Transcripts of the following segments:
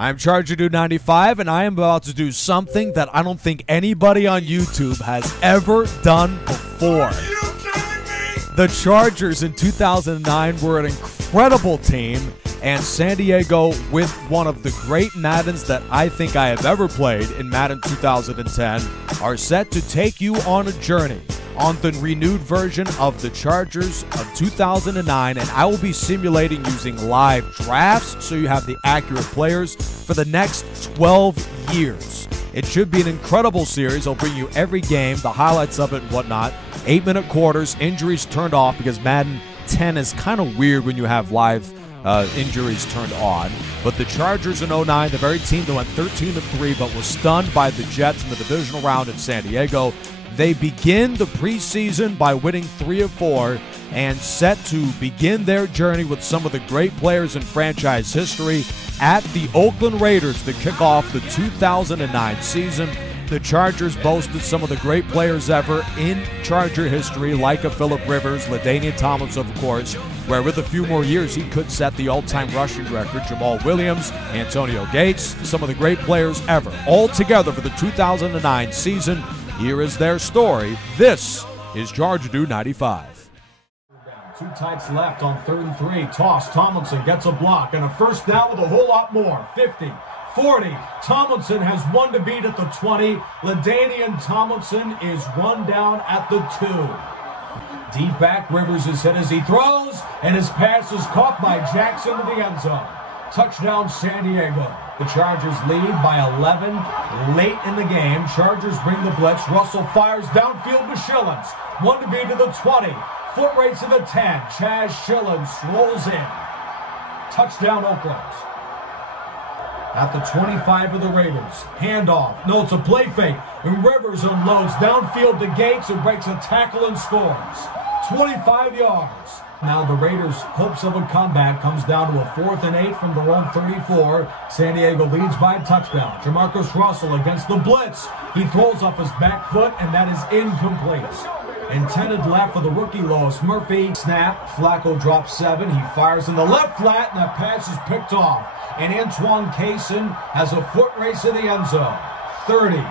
I'm Charger Dude 95, and I am about to do something that I don't think anybody on YouTube has ever done before. Are you kidding me? The Chargers in 2009 were an incredible team, and San Diego, with one of the great Maddens that I think I have ever played in Madden 2010, are set to take you on a journey on the renewed version of the Chargers of 2009, and I will be simulating using live drafts so you have the accurate players for the next 12 years. It should be an incredible series. I'll bring you every game, the highlights of it and whatnot. 8-minute quarters, injuries turned off because Madden 10 is kind of weird when you have live injuries turned on. But the Chargers in 09, the very team that went 13-3 but was stunned by the Jets in the divisional round in San Diego, they begin the preseason by winning 3 of 4 and set to begin their journey with some of the great players in franchise history at the Oakland Raiders to kick off the 2009 season. The Chargers boasted some of the great players ever in Charger history, like a Phillip Rivers, LaDainian Tomlinson, of course, where with a few more years he could set the all-time rushing record. Jamal Williams, Antonio Gates, some of the great players ever, all together for the 2009 season. Here is their story. This is Charger Dude 95. 2 tights left on 3rd and 3. Toss. Tomlinson gets a block and a first down with a whole lot more. 50, 40. Tomlinson has one to beat at the 20. LaDainian Tomlinson is one down at the 2. Deep back, Rivers is hit as he throws, and his pass is caught by Jackson to the end zone. Touchdown, San Diego. The Chargers lead by 11 late in the game. Chargers bring the blitz. Russell fires downfield to Schillens. One to be to the 20. Foot race to the 10. Chaz Schillens rolls in. Touchdown, Oakland. At the 25 of the Raiders. Handoff. No, it's a play fake. And Rivers unloads downfield to Gates and breaks a tackle and scores. 25 yards. Now the Raiders' hopes of a comeback comes down to a 4th and 8 from their own 34. San Diego leads by a touchdown. Jamarcus Russell against the blitz. He throws off his back foot, and that is incomplete. Intended left for the rookie Lois Murphy. Snap. Flacco drops 7. He fires in the left flat, and that pass is picked off. And Antoine Cason has a foot race in the end zone. 30.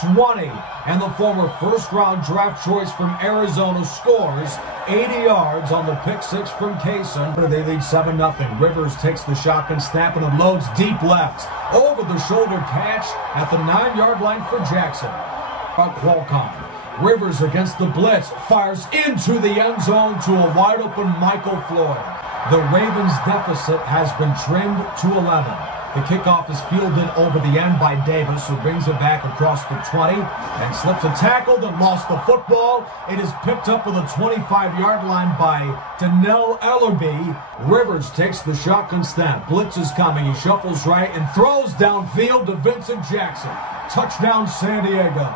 20, and the former first-round draft choice from Arizona scores 80 yards on the pick 6 from Cason. They lead 7-0. Rivers takes the shotgun snap and unloads deep left. Over-the-shoulder catch at the 9-yard line for Jackson. Qualcomm. Rivers against the blitz, fires into the end zone to a wide-open Michael Floyd. The Ravens' deficit has been trimmed to 11. The kickoff is fielded over the end by Davis, who brings it back across the 20 and slips a tackle that lost the football. It is picked up with a 25-yard line by Donnell Ellerby. Rivers takes the shotgun snap. Blitz is coming. He shuffles right and throws downfield to Vincent Jackson. Touchdown, San Diego.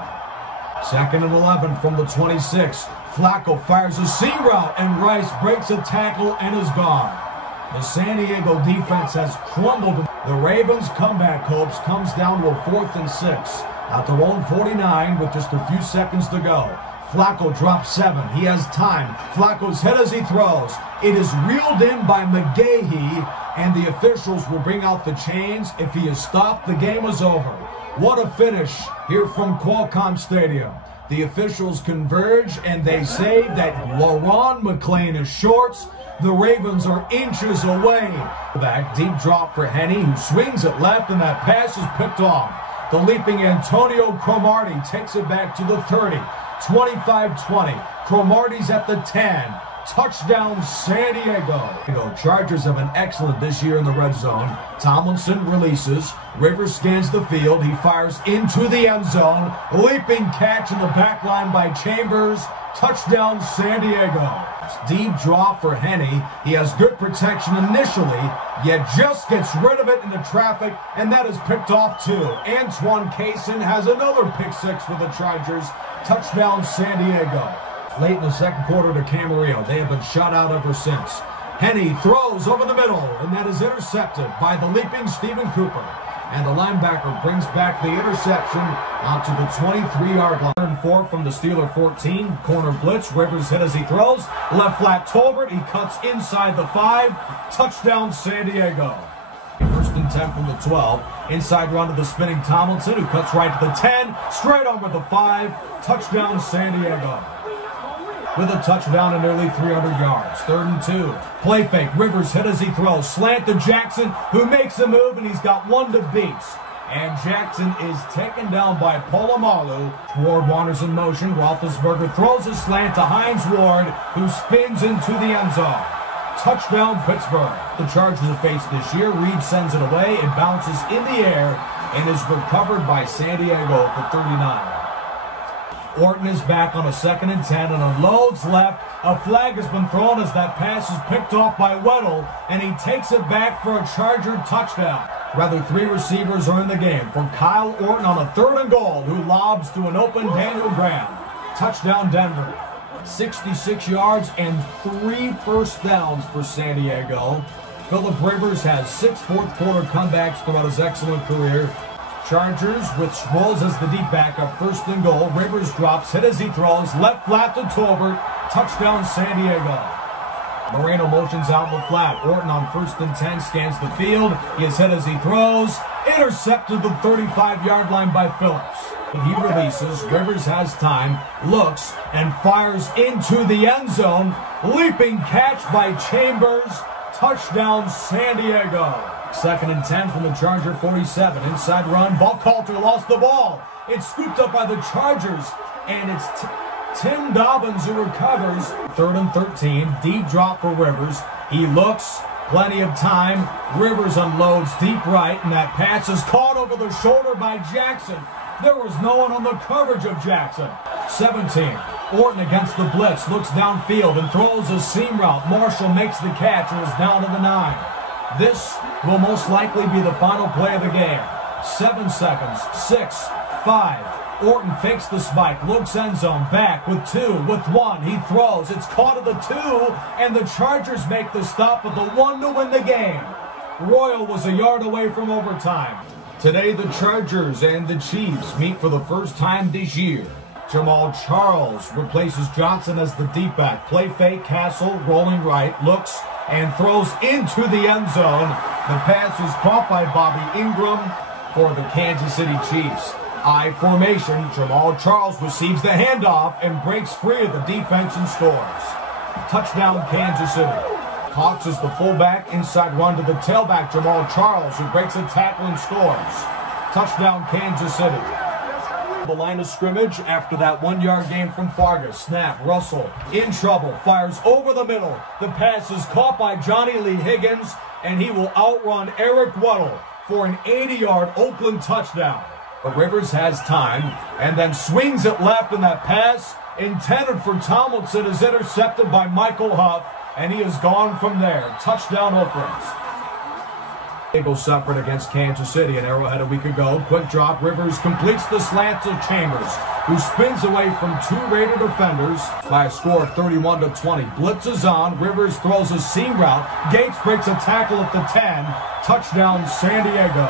2nd and 11 from the 26. Flacco fires a seam route, and Rice breaks a tackle and is gone. The San Diego defense has crumbled. The Ravens' comeback hopes comes down to a 4th and 6. At their own 49 with just a few seconds to go. Flacco drops 7. He has time. Flacco's hit as he throws. It is reeled in by McGahee, and the officials will bring out the chains. If he is stopped, the game is over. What a finish here from Qualcomm Stadium. The officials converge, and they say that LaRon McClain is shorts. The Ravens are inches away. Back, deep drop for Henny, who swings it left, and that pass is picked off. The leaping Antonio Cromartie takes it back to the 30. 25-20. Cromartie's at the 10. Touchdown, San Diego. Chargers have been excellent this year in the red zone. Tomlinson releases. Rivers scans the field. He fires into the end zone. Leaping catch in the back line by Chambers. Touchdown, San Diego. Deep draw for Henny. He has good protection initially, yet just gets rid of it in the traffic, and that is picked off too. Antoine Cason has another pick 6 for the Chargers. Touchdown, San Diego. Late in the 2nd quarter to Camarillo. They have been shut out ever since. Henny throws over the middle, and that is intercepted by the leaping Stephen Cooper. And the linebacker brings back the interception out to the 23-yard line. 3rd and 4 from the Steeler 14. Corner blitz. Rivers hit as he throws. Left flat Tolbert. He cuts inside the 5. Touchdown, San Diego. 1st and and 10 from the 12. Inside run to the spinning Tomlinson, who cuts right to the 10. Straight over the 5. Touchdown, San Diego. With a touchdown and nearly 300 yards. 3rd and 2. Play fake. Rivers hit as he throws. Slant to Jackson, who makes a move, and he's got one to beat. And Jackson is taken down by Polamalu. Ward wanders in motion. Roethlisberger throws a slant to Hines Ward, who spins into the end zone. Touchdown, Pittsburgh. The Chargers have faced this year. Reed sends it away. It bounces in the air and is recovered by San Diego for 39. Orton is back on a 2nd and 10 and unloads left. A flag has been thrown as that pass is picked off by Weddle, and he takes it back for a Charger touchdown. Rather, 3 receivers are in the game. From Kyle Orton on a 3rd and goal, who lobs to an open Daniel Graham. Touchdown, Denver. 66 yards and 3 first downs for San Diego. Phillip Rivers has 6 fourth-quarter comebacks throughout his excellent career. Chargers with Sproles as the deep backup, 1st and goal. Rivers drops, hit as he throws, left flat to Tolbert. Touchdown, San Diego. Moreno motions out in the flat. Orton on 1st and 10 scans the field. He is hit as he throws. Intercepted the 35-yard line by Phillips. He releases. Rivers has time, looks, and fires into the end zone. Leaping catch by Chambers. Touchdown, San Diego. 2nd and 10 from the Charger 47. Inside run. Ball Coulter lost the ball. It's scooped up by the Chargers, and it's Tim Dobbins who recovers. 3rd and 13. Deep drop for Rivers. He looks. Plenty of time. Rivers unloads deep right, and that pass is caught over the shoulder by Jackson. There was no one on the coverage of Jackson. 17. Orton against the blitz. Looks downfield and throws a seam route. Marshall makes the catch and is down to the 9. This will most likely be the final play of the game. 7 seconds. 6, 5. Orton fakes the spike, looks end zone, back with 2, with 1. He throws. It's caught at the 2, and the Chargers make the stop at the 1 to win the game. Royal was a yard away from overtime. Today, the Chargers and the Chiefs meet for the first time this year. Jamal Charles replaces Johnson as the deep back. Play fake, Castle, rolling right, looks, and throws into the end zone. The pass is caught by Bobby Ingram for the Kansas City Chiefs. I formation, Jamal Charles receives the handoff and breaks free of the defense and scores. Touchdown, Kansas City. Hawks is the fullback, inside run to the tailback, Jamal Charles, who breaks a tackle and scores. Touchdown, Kansas City. The line of scrimmage after that 1-yard gain from Fargas. Snap, Russell in trouble, fires over the middle. The pass is caught by Johnny Lee Higgins, and he will outrun Eric Weddle for an 80-yard Oakland touchdown. But Rivers has time and then swings it left, and that pass intended for Tomlinson is intercepted by Michael Huff, and he is gone from there. Touchdown, Oakland. Bengals suffered against Kansas City in Arrowhead a week ago. Quick drop. Rivers completes the slant to Chambers, who spins away from 2 Raider defenders by a score of 31-20. Blitz is on. Rivers throws a seam route. Gates breaks a tackle at the 10. Touchdown, San Diego.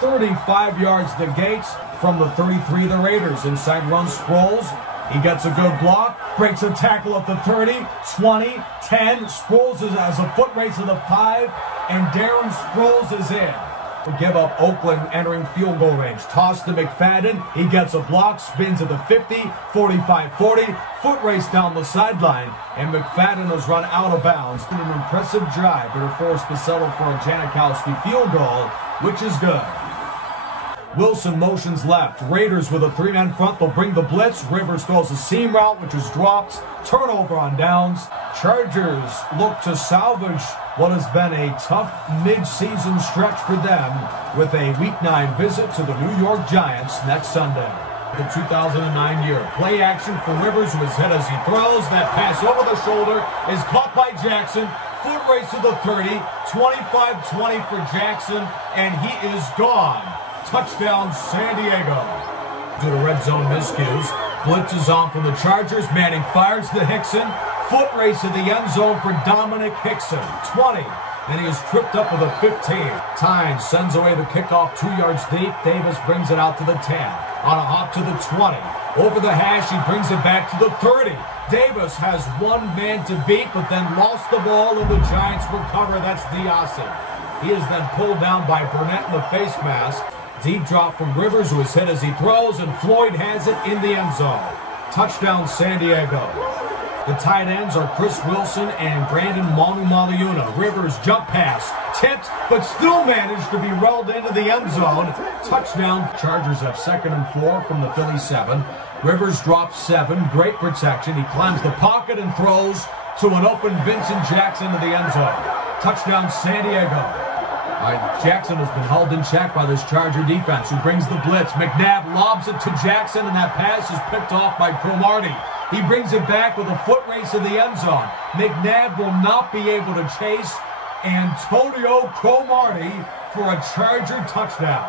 35 yards to Gates from the 33 of the Raiders. Inside run Sproles. He gets a good block, breaks a tackle at the 30, 20, 10. Sproles has a foot race to the 5, and Darren Sproles is in. We give up Oakland entering field goal range. Toss to McFadden. He gets a block, spins at the 50, 45-40. Foot race down the sideline, and McFadden has run out of bounds. An impressive drive, but are forced to settle for a Janikowski field goal, which is good. Wilson motions left. Raiders with a 3-man front. They'll bring the blitz. Rivers throws a seam route, which is dropped. Turnover on downs. Chargers look to salvage what has been a tough mid-season stretch for them with a Week 9 visit to the New York Giants next Sunday. The 2009 year. Play action for Rivers, who is hit as he throws. That pass over the shoulder is caught by Jackson. Foot race to the 30. 25-20 for Jackson, and he is gone. Touchdown, San Diego. Due to red zone miscues, blitz is on from the Chargers. Manning fires to Hickson. Foot race to the end zone for Dominic Hickson. 20. And he is tripped up with a 15. Tynes sends away the kickoff 2 yards deep. Davis brings it out to the 10. On a hop to the 20. Over the hash, he brings it back to the 30. Davis has one man to beat, but then lost the ball, and the Giants recover. That's Diassi. He is then pulled down by Burnett in the face mask. Deep drop from Rivers, who is hit as he throws, and Floyd has it in the end zone. Touchdown, San Diego. The tight ends are Chris Wilson and Brandon Manu-Maliuna. Rivers jump pass, tipped, but still managed to be rolled into the end zone. Touchdown. Chargers have 2nd and 4 from the Philly 7. Rivers drops 7. Great protection. He climbs the pocket and throws to an open Vincent Jackson to the end zone. Touchdown, San Diego. Jackson has been held in check by this Charger defense, who brings the blitz. McNabb lobs it to Jackson, and that pass is picked off by Cromartie. He brings it back with a foot race in the end zone. McNabb will not be able to chase Antonio Cromartie for a Charger touchdown.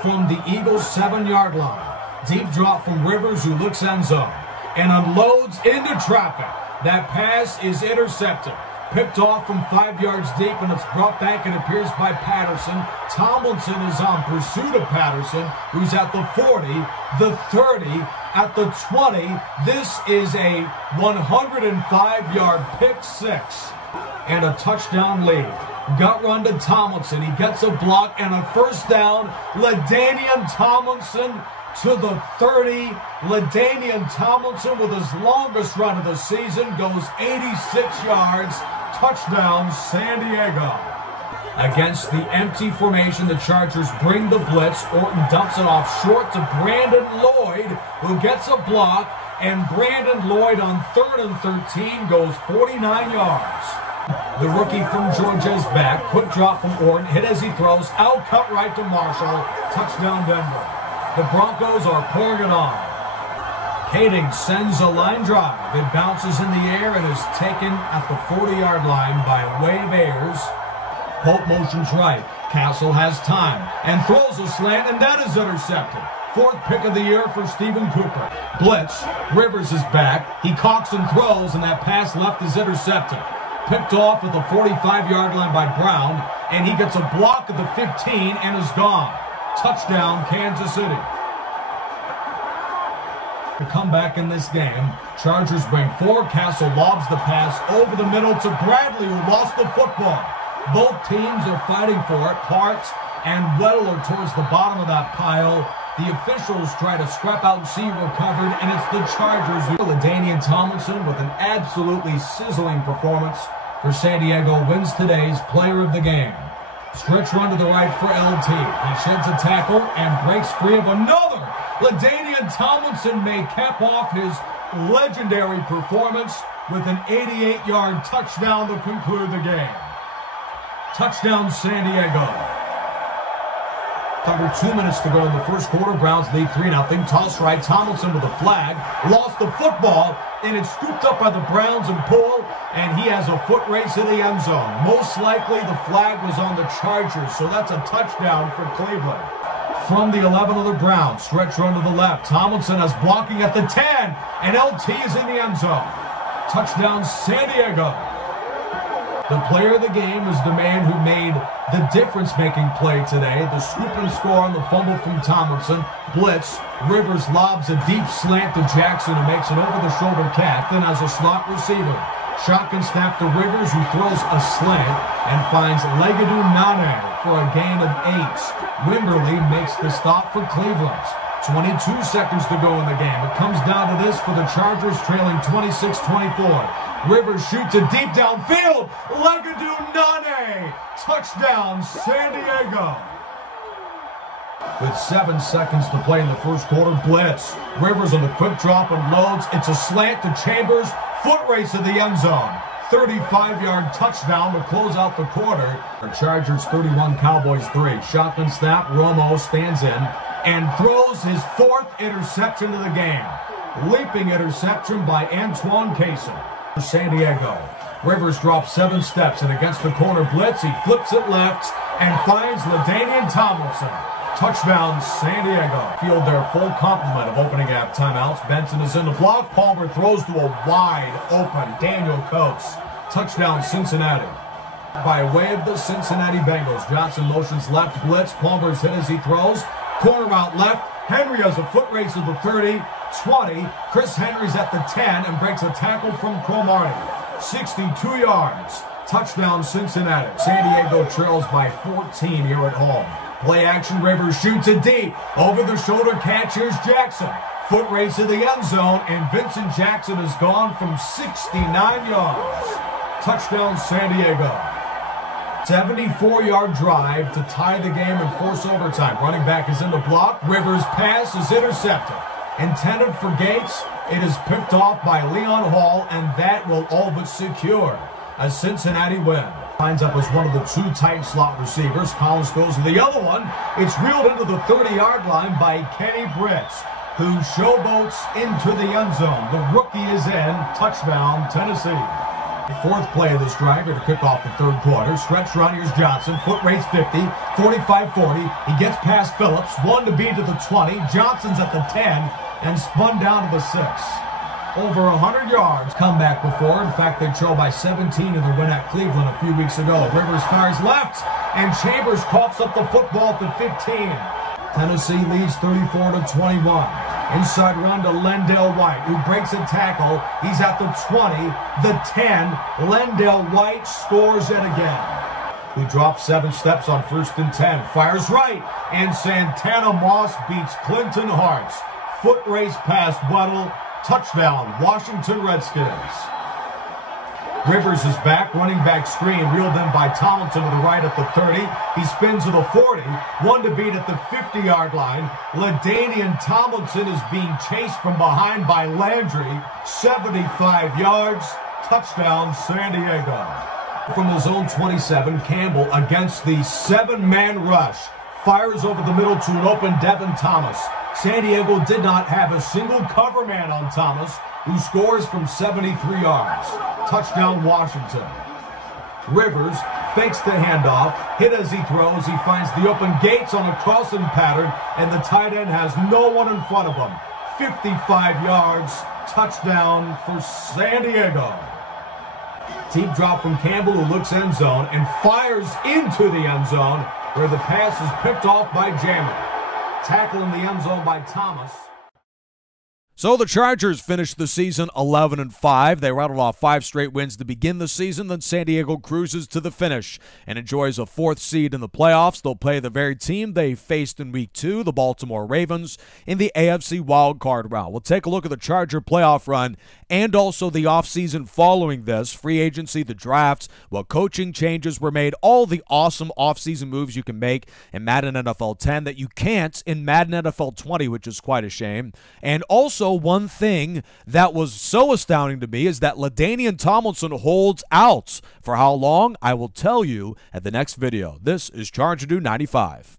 From the Eagles' 7-yard line, deep drop from Rivers, who looks end zone and unloads into traffic. That pass is intercepted. Picked off from 5 yards deep, and it's brought back, it appears, by Patterson. Tomlinson is on pursuit of Patterson, who's at the 40, the 30, at the 20. This is a 105-yard pick six and a touchdown lead. Gut run to Tomlinson. He gets a block and a first down. LaDainian Tomlinson to the 30. LaDainian Tomlinson, with his longest run of the season, goes 86 yards. Touchdown, San Diego. Against the empty formation, the Chargers bring the blitz. Orton dumps it off short to Brandon Lloyd, who gets a block, and Brandon Lloyd on 3rd and 13 goes 49 yards. The rookie from Georgia is back. Quick drop from Orton, hit as he throws, out cut right to Marshall. Touchdown, Denver. The Broncos are pouring it on. Kading sends a line drive. It bounces in the air and is taken at the 40-yard line by way of Ayers. Pope motions right. Castle has time and throws a slant, and that is intercepted. 4th pick of the year for Stephen Cooper. Blitz. Rivers is back. He cocks and throws, and that pass left is intercepted. Picked off at the 45-yard line by Brown, and he gets a block at the 15 and is gone. Touchdown, Kansas City. To come back in this game, Chargers bring 4. Castle lobs the pass over the middle to Bradley, who lost the football. Both teams are fighting for it. Hart and Weddle are towards the bottom of that pile. The officials try to scrap out and see recovered, and it's the Chargers. LaDainian Tomlinson, with an absolutely sizzling performance for San Diego, wins today's player of the game. Stretch run to the right for LT. He sheds a tackle and breaks free of another. LaDainian Tomlinson may cap off his legendary performance with an 88-yard touchdown to conclude the game. Touchdown, San Diego. Under 2 minutes to go in the first quarter. Browns lead 3-0. Toss right. Tomlinson with a flag. Lost the football, and it's scooped up by the Browns and Poole, and he has a foot race in the end zone. Most likely the flag was on the Chargers, so that's a touchdown for Cleveland. From the 11 of the Browns, stretch run to the left. Tomlinson has blocking at the 10, and LT is in the end zone. Touchdown, San Diego. The player of the game is the man who made the difference-making play today. The scoop and score on the fumble from Tomlinson. Blitz. Rivers lobs a deep slant to Jackson, who makes an over-the-shoulder catch, then has a slot receiver. Shotgun snap to Rivers, who throws a slant and finds Legadou Nane for a gain of 8. Wimberly makes the stop for Cleveland. 22 seconds to go in the game. It comes down to this for the Chargers, trailing 26-24. Rivers shoots it deep downfield. Legadou Nane. Touchdown, San Diego. With 7 seconds to play in the first quarter, blitz. Rivers on the quick drop and loads. It's a slant to Chambers. Foot race in the end zone. 35-yard touchdown to close out the quarter. The Chargers 31, Cowboys 3. Shotgun snap. Romo stands in and throws his 4th interception of the game. Leaping interception by Antoine Cason for San Diego. Rivers drops 7 steps, and against the corner blitz, he flips it left and finds LaDainian Tomlinson. Touchdown, San Diego. Field their full complement of opening half timeouts. Benson is in the block. Palmer throws to a wide open Daniel Coates. Touchdown, Cincinnati. By way of the Cincinnati Bengals, Johnson motions left blitz. Palmer's hit as he throws. Corner out left. Henry has a foot race of the 30, 20. Chris Henry's at the 10 and breaks a tackle from Cromartie. 62 yards. Touchdown, Cincinnati. San Diego trails by 14 here at home. Play action, Rivers shoots it deep. Over the shoulder catch, here's Jackson. Foot race to the end zone, and Vincent Jackson is gone from 69 yards. Touchdown, San Diego. 74-yard drive to tie the game and force overtime. Running back is in the block. Rivers' pass is intercepted. Intended for Gates, it is picked off by Leon Hall, and that will all but secure a Cincinnati win. Lines up as one of the two tight slot receivers. Collins goes to the other one. It's reeled into the 30-yard line by Kenny Britt, who showboats into the end zone. The rookie is in. Touchdown, Tennessee. The fourth play of this drive here to kick off the third quarter. Stretch run, here's Johnson. Foot race 50, 45-40. He gets past Phillips. One to beat to the 20. Johnson's at the 10 and spun down to the 6. Over 100 yards comeback before. In fact, they trailed by 17 in the win at Cleveland a few weeks ago. Rivers fires left, and Chambers coughs up the football at the 15. Tennessee leads 34-21. Inside run to Lendale White, who breaks a tackle. He's at the 20, the 10. Lendale White scores it again. He drops 7 steps on 1st and 10. Fires right, and Santana Moss beats Clinton Hartz. Foot race past Weddle. Touchdown, Washington Redskins. Rivers is back, running back screen, reeled in by Tomlinson to the right at the 30. He spins to the 40, one to beat at the 50-yard line. LaDainian Tomlinson is being chased from behind by Landry. 75 yards, touchdown, San Diego. From his own 27, Campbell against the 7-man rush. Fires over the middle to an open Devin Thomas. San Diego did not have a single cover man on Thomas, who scores from 73 yards. Touchdown, Washington. Rivers fakes the handoff. Hit as he throws. He finds the open Gates on a crossing pattern, and the tight end has no one in front of him. 55 yards. Touchdown for San Diego. Deep drop from Campbell, who looks end zone and fires into the end zone, where the pass is picked off by Jammer. Tackle in the end zone by Thomas. So the Chargers finished the season 11-5. They rattled off 5 straight wins to begin the season. Then San Diego cruises to the finish and enjoys a 4th seed in the playoffs. They'll play the very team they faced in Week 2, the Baltimore Ravens, in the AFC wildcard round. We'll take a look at the Charger playoff run and also the offseason following this. Free agency, the drafts, what coaching changes were made, all the awesome offseason moves you can make in Madden NFL 10 that you can't in Madden NFL 20, which is quite a shame. And also, one thing that was so astounding to me is that LaDainian Tomlinson holds out. For how long? I will tell you at the next video. This is Charger Dude 95.